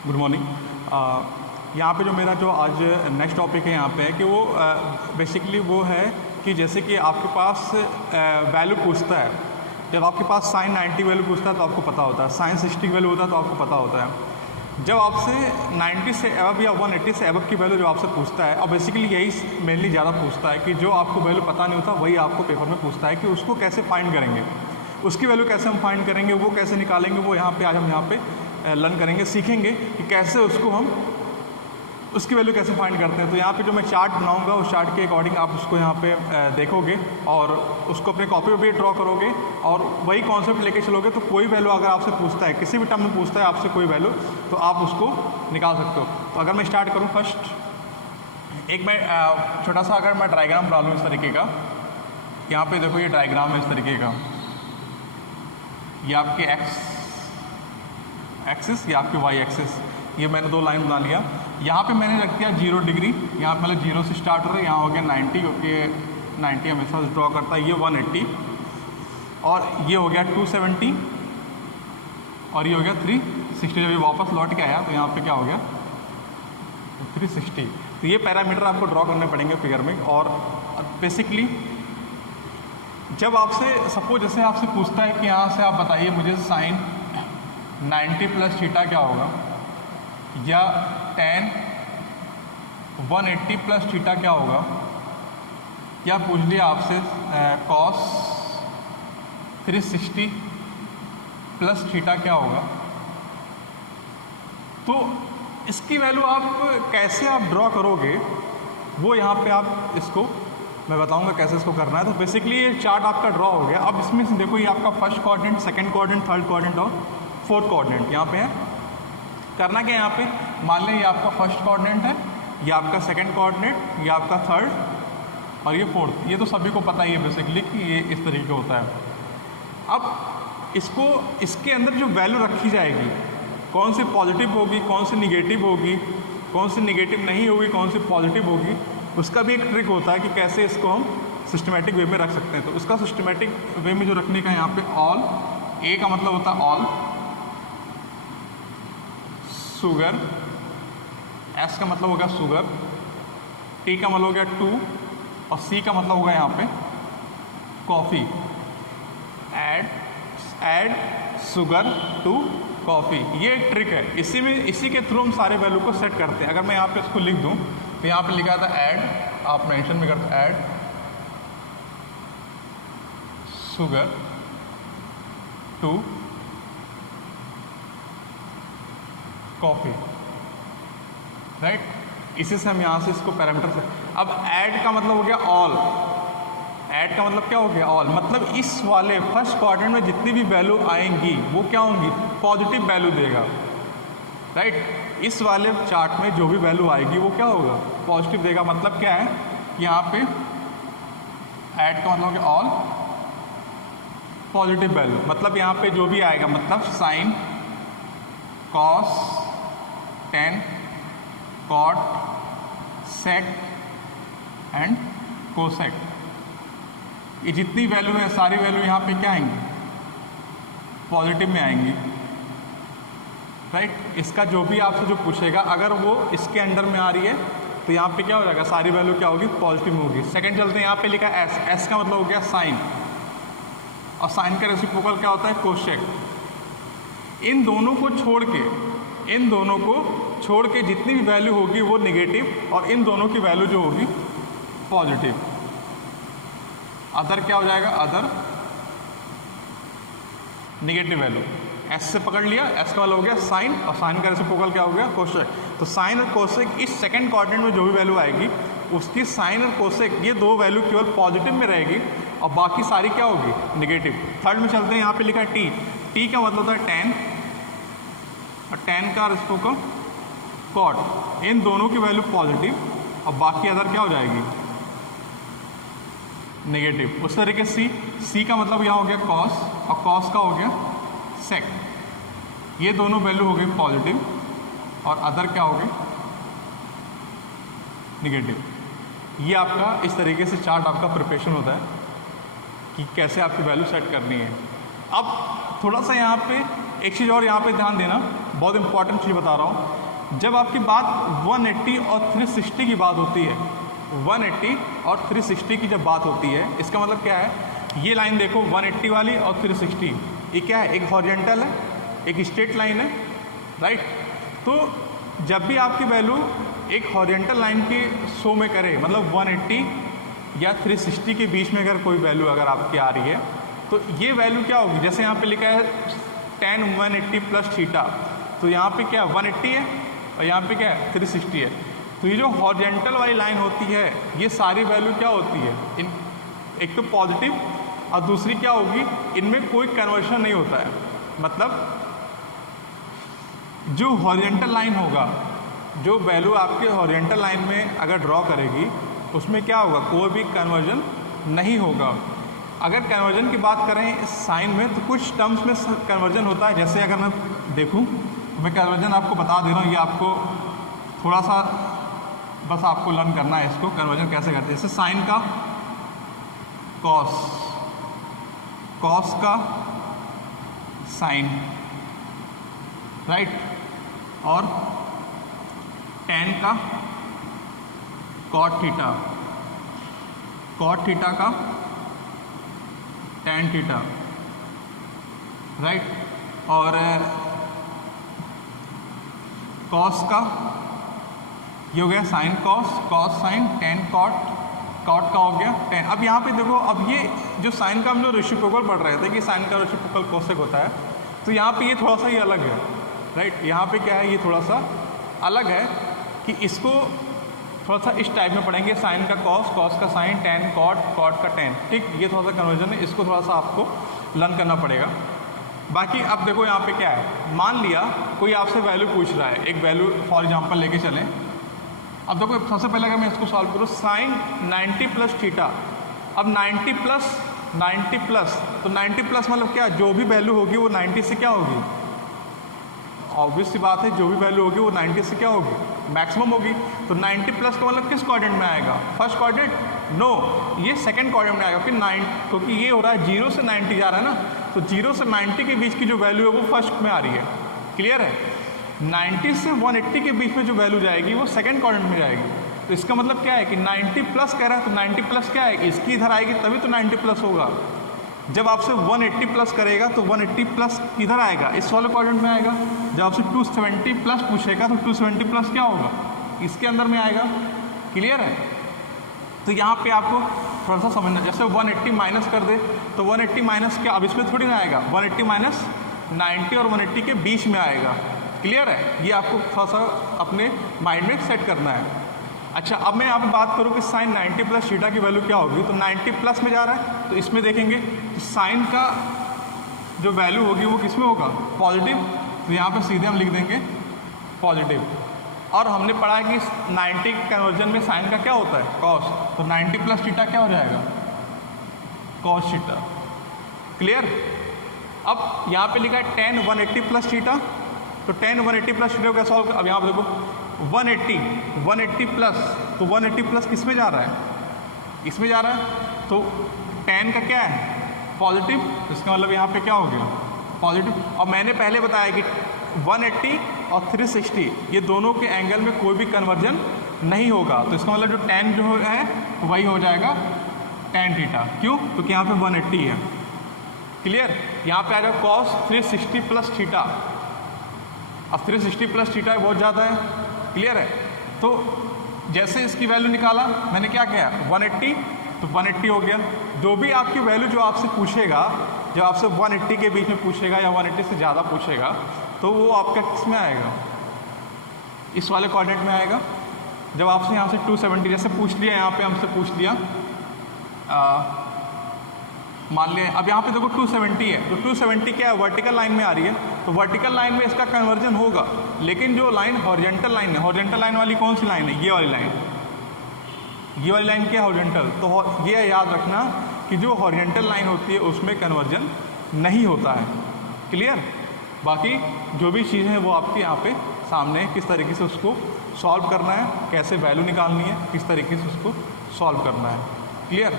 Good morning. यहाँ पे जो मेरा जो आज नेक्स्ट टॉपिक है यहाँ पे है कि वो बेसिकली वो है कि जैसे कि आपके पास वैल्यू पूछता है, जब आपके पास साइन 90 वैल्यू पूछता है तो आपको पता होता है, साइन 60 वैल्यू होता है तो आपको पता होता है। जब आपसे 90 से एबव या 180 से एबव की वैल्यू जो आपसे पूछता है, और बेसिकली यही मेनली ज़्यादा पूछता है कि जो आपको वैल्यू पता नहीं होता वही आपको पेपर में पूछता है कि उसको कैसे फाइंड करेंगे, उसकी वैल्यू कैसे हम फाइंड करेंगे, वो कैसे निकालेंगे, वो यहाँ पे आज हम यहाँ पे लर्न करेंगे, सीखेंगे कि कैसे उसको हम उसकी वैल्यू कैसे फाइंड करते हैं। तो यहाँ पे जो मैं चार्ट बनाऊंगा उस चार्ट के अकॉर्डिंग आप उसको यहाँ पे देखोगे और उसको अपने कॉपी पे भी ड्रॉ करोगे और वही कॉन्सेप्ट लेके चलोगे। तो कोई वैल्यू अगर आपसे पूछता है, किसी भी टर्म में पूछता है आपसे कोई वैल्यू, तो आप उसको निकाल सकते हो। तो अगर मैं स्टार्ट करूँ फर्स्ट, एक मैं छोटा सा अगर मैं डायग्राम बना लूँ इस तरीके का, यहाँ पे देखो ये डायग्राम है इस तरीके का, ये आपके एक्स एक्सिस, ये आपके वाई एक्सिस, ये मैंने दो लाइन बना लिया। यहाँ पे मैंने रख दिया 0 डिग्री, यहाँ पे मतलब 0 से स्टार्ट हो रहा है, यहाँ हो गया 90 क्योंकि 90 हमेशा ड्रॉ करता है, ये 180 और ये हो गया 270 और ये हो गया 360। जब ये वापस लौट के आया तो यहाँ पे क्या हो गया 360। तो ये पैरामीटर आपको ड्रॉ करने पड़ेंगे फिगर में। और बेसिकली जब आपसे सपोज जैसे आपसे पूछता है कि यहाँ से आप बताइए मुझे साइन 90 प्लस थीटा क्या होगा, या tan 180 प्लस थीटा क्या होगा, या पूछ लिया आपसे cos 360 प्लस थीटा क्या होगा, तो इसकी वैल्यू आप कैसे आप ड्रॉ करोगे वो यहाँ पे आप इसको मैं बताऊंगा कैसे इसको करना है। तो बेसिकली ये चार्ट आपका ड्रॉ हो गया। अब इसमें से देखो ये आपका first quadrant, second quadrant, third quadrant और फोर्थ क्वाड्रेंट यहाँ पे है। करना क्या यहाँ पे, मान लें ये आपका फर्स्ट क्वाड्रेंट है, ये आपका सेकंड क्वाड्रेंट, ये आपका थर्ड और ये फोर्थ। ये तो सभी को पता ही है बेसिकली कि ये इस तरीके का होता है। अब इसको इसके अंदर जो वैल्यू रखी जाएगी, कौन सी पॉजिटिव होगी, कौन सी निगेटिव होगी, कौन सी निगेटिव नहीं होगी, कौन सी पॉजिटिव होगी, उसका भी एक ट्रिक होता है कि कैसे इसको हम सिस्टमेटिक वे में रख सकते हैं। तो उसका सिस्टमेटिक वे में जो रखने का यहाँ पे ऑल, ए का मतलब होता है ऑल, शुगर, एस का मतलब हो गया शुगर, टी का मतलब हो गया टू और सी का मतलब होगा यहाँ पे coffee. Add sugar to coffee, ये एक ट्रिक है। इसी के थ्रू हम सारे वैल्यू को सेट करते हैं। अगर मैं यहाँ पे इसको लिख दूँ तो यहाँ पे लिखा था ऐड, आप मेंशन भी करते add sugar to coffee, right. इसी से हम यहाँ से इसको पैरामीटर से, अब ऐड का मतलब हो गया ऑल, ऐड का मतलब क्या हो गया ऑल, मतलब इस वाले फर्स्ट क्वाड्रेंट में जितनी भी वैल्यू आएंगी वो क्या होंगी, पॉजिटिव वैल्यू देगा, राइट। इस वाले चार्ट में जो भी वैल्यू आएगी वो क्या होगा, पॉजिटिव देगा। मतलब क्या है, यहाँ पे ऐड का मतलब हो गया ऑल पॉजिटिव वैल्यू, मतलब यहाँ पे जो भी आएगा, मतलब sine, cos, tan, cot, sec and cosec, ये जितनी वैल्यू है सारी वैल्यू यहाँ पे क्या आएंगी, पॉजिटिव में आएंगी, राइट। इसका जो भी आपसे जो पूछेगा अगर वो इसके अंडर में आ रही है तो यहाँ पे क्या हो जाएगा, सारी वैल्यू क्या होगी, पॉजिटिव में होगी। सेकंड चलते हैं, यहाँ पे लिखा एस, एस का मतलब हो गया साइन, और साइन का रेसिप्रोकल क्या होता है, कोसेक। इन दोनों को छोड़ के जितनी भी वैल्यू होगी वो नेगेटिव और इन दोनों की वैल्यू जो होगी पॉजिटिव। अदर क्या हो जाएगा, अदर नेगेटिव वैल्यू। एस से पकड़ लिया, एस का मतलब हो गया साइन और साइन का रेसिप्रोकल क्या हो गया, कोसेक। तो साइन और कोसेक इस सेकंड क्वाड्रेंट में जो भी वैल्यू आएगी उसकी साइन और कोसेक ये दो वैल्यू केवल पॉजिटिव में रहेगी और बाकी सारी क्या होगी, नेगेटिव। थर्ड में चलते हैं, यहाँ पे लिखा है टी, टी का मतलब होता है टेन और टेन का रेसिप्रोकल कॉट, इन दोनों की वैल्यू पॉजिटिव और बाकी अदर क्या हो जाएगी, नेगेटिव। उस तरीके से सी का मतलब यहाँ हो गया कॉस और कॉस का हो गया सेक, ये दोनों वैल्यू हो गई पॉजिटिव और अदर क्या हो गए, नेगेटिव। ये आपका इस तरीके से चार्ट आपका प्रिपरेशन होता है कि कैसे आपकी वैल्यू सेट करनी है। अब थोड़ा सा यहाँ पे एक चीज़ और यहाँ पे ध्यान देना, बहुत इंपॉर्टेंट चीज़ बता रहा हूँ। जब आपकी बात 180 और 360 की बात होती है, 180 और 360 की जब बात होती है, इसका मतलब क्या है, ये लाइन देखो 180 वाली और 360, ये क्या है, एक हॉरिजॉन्टल है, एक स्ट्रेट लाइन है, राइट। तो जब भी आपकी वैल्यू एक हॉरिजॉन्टल लाइन की शो में करे, मतलब 180 या 360 के बीच में अगर कोई वैल्यू अगर आपकी आ रही है, तो ये वैल्यू क्या होगी, जैसे यहाँ पे लिखा है tan 180 प्लस थीटा, तो यहाँ पे क्या 180 है और यहाँ पे क्या है 360 है। तो ये जो हॉरिजॉन्टल वाली लाइन होती है, ये सारी वैल्यू क्या होती है, इन एक तो पॉजिटिव और दूसरी क्या होगी, इनमें कोई कन्वर्शन नहीं होता है। मतलब जो हॉरिजॉन्टल लाइन होगा, जो वैल्यू आपके हॉरिजॉन्टल लाइन में अगर ड्रॉ करेगी, उसमें क्या होगा, कोई भी कन्वर्जन नहीं होगा। अगर कन्वर्जन की बात करें इस साइन में, तो कुछ टर्म्स में कन्वर्जन होता है। जैसे अगर मैं देखूं, मैं कन्वर्जन आपको बता दे रहा हूँ, ये आपको थोड़ा सा बस आपको लर्न करना है इसको, कन्वर्जन कैसे करते हैं। जैसे साइन का कॉस, कॉस का साइन, राइट, और tan का कॉट थीटा, कॉट थीटा का tan थीटा, राइट, और कॉस का ये हो गया sine cos, cos sine, tan cot, cot का हो गया tan। अब यहाँ पे देखो, अब ये जो साइन का हम जो रेसिप्रोकल पढ़ रहे थे कि साइन का रेसिप्रोकल कोसेक होता है, तो यहाँ पे ये थोड़ा सा ये अलग है, राइट। यहाँ पे क्या है, ये थोड़ा सा अलग है कि इसको थोड़ा सा इस टाइप में पढ़ेंगे, साइन का कॉस, कॉस का साइन, tan कॉट, कॉट का tan, ठीक। ये थोड़ा सा कन्वर्जन है, इसको थोड़ा सा आपको लर्न करना पड़ेगा। बाकी अब देखो यहाँ पे क्या है, मान लिया कोई आपसे वैल्यू पूछ रहा है, एक वैल्यू फॉर एग्जांपल लेके चलें। अब देखो सबसे पहले अगर मैं इसको सॉल्व करूँ, साइन 90 प्लस थीटा, अब 90 प्लस तो 90 प्लस मतलब क्या, जो भी वैल्यू होगी वो 90 से क्या होगी, ऑब्वियस सी बात है, जो भी वैल्यू होगी वो 90 से क्या होगी, मैक्सिमम होगी। तो 90 प्लस का मतलब किस क्वाड्रेंट में आएगा, फर्स्ट क्वाड्रेंट, नो, ये सेकंड क्वाड्रेंट में आएगा। फिर 9, क्योंकि ये हो रहा है 0 से 90 जा रहा है ना, तो 0 से 90 के बीच की जो वैल्यू है वो फर्स्ट में आ रही है, क्लियर है। 90 से 180 के बीच में जो वैल्यू जाएगी वो सेकंड क्वाड्रेंट में जाएगी। तो इसका मतलब क्या है कि 90 प्लस कह रहा है, तो 90 प्लस क्या है, इसकी इधर आएगी तभी तो 90 प्लस होगा। जब आपसे 180 प्लस करेगा तो 180 प्लस इधर आएगा, इस वाले क्वाड्रेंट में आएगा। जब आपसे 270 प्लस पूछेगा तो 270 प्लस क्या होगा, इसके अंदर में आएगा, क्लियर है। तो यहाँ पे आपको थोड़ा सा समझना, जैसे 180 माइनस कर दे तो 180 माइनस क्या, अब इसमें थोड़ी ना आएगा, 180 माइनस 90 और 180 के बीच में आएगा, क्लियर है। ये आपको थोड़ा सा अपने माइंड में सेट करना है। अच्छा, अब मैं यहाँ पे बात करूँ कि साइन 90 प्लस थीटा की वैल्यू क्या होगी, तो 90 प्लस में जा रहा है, तो इसमें देखेंगे तो साइन का जो वैल्यू होगी वो किस में होगा, पॉजिटिव, तो यहाँ पे सीधे हम लिख देंगे पॉजिटिव। और हमने पढ़ा है कि 90 कन्वर्जन में साइन का क्या होता है, कॉस, तो 90 प्लस थीटा क्या हो जाएगा, कॉस थीटा, क्लियर। अब यहाँ पे लिखा है tan 180 प्लस थीटा, तो tan 180 प्लस थीटा को कैसे सॉल्व, अब यहाँ पे देखो 180 प्लस, तो 180 प्लस किस में जा रहा है, इसमें जा रहा है, तो tan का क्या है, पॉजिटिव, इसका मतलब यहाँ पे क्या हो गया, पॉजिटिव। और मैंने पहले बताया कि 180 और 360 ये दोनों के एंगल में कोई भी कन्वर्जन नहीं होगा, तो इसका मतलब जो tan जो है वही हो जाएगा tan थीटा, क्यों, क्योंकि यहाँ पे 180 है, क्लियर। यहाँ पे आ जाएगा cos 360 प्लस थीटा, अब 360 प्लस थीटा बहुत ज़्यादा है, क्लियर है। तो जैसे इसकी वैल्यू निकाला मैंने, क्या किया, 180, तो 180 हो गया। जो भी आपकी वैल्यू जो आपसे पूछेगा, जब आपसे 180 के बीच में पूछेगा या 180 से ज़्यादा पूछेगा, तो वो आपका किस में आएगा, इस वाले क्वाड्रेंट में आएगा। जब आपसे यहाँ से 270 जैसे पूछ लिया, यहाँ पे हमसे पूछ लिया, मान लिया, अब यहाँ पे देखो 270 है, तो 270 क्या है, वर्टिकल लाइन में आ रही है, तो वर्टिकल लाइन में इसका कन्वर्जन होगा। लेकिन जो लाइन हॉरिजॉन्टल लाइन है, हॉरिजॉन्टल लाइन वाली कौन सी लाइन है, ये वाली लाइन, ये वाली लाइन क्या है, हॉरिजॉन्टल। तो ये याद रखना कि जो हॉरिजॉन्टल लाइन होती है उसमें कन्वर्जन नहीं होता है, क्लियर। बाकी जो भी चीज़ें हैं वो आपके यहाँ पे सामने, किस तरीके से उसको सॉल्व करना है, कैसे वैल्यू निकालनी है, किस तरीके से उसको सॉल्व करना है, क्लियर।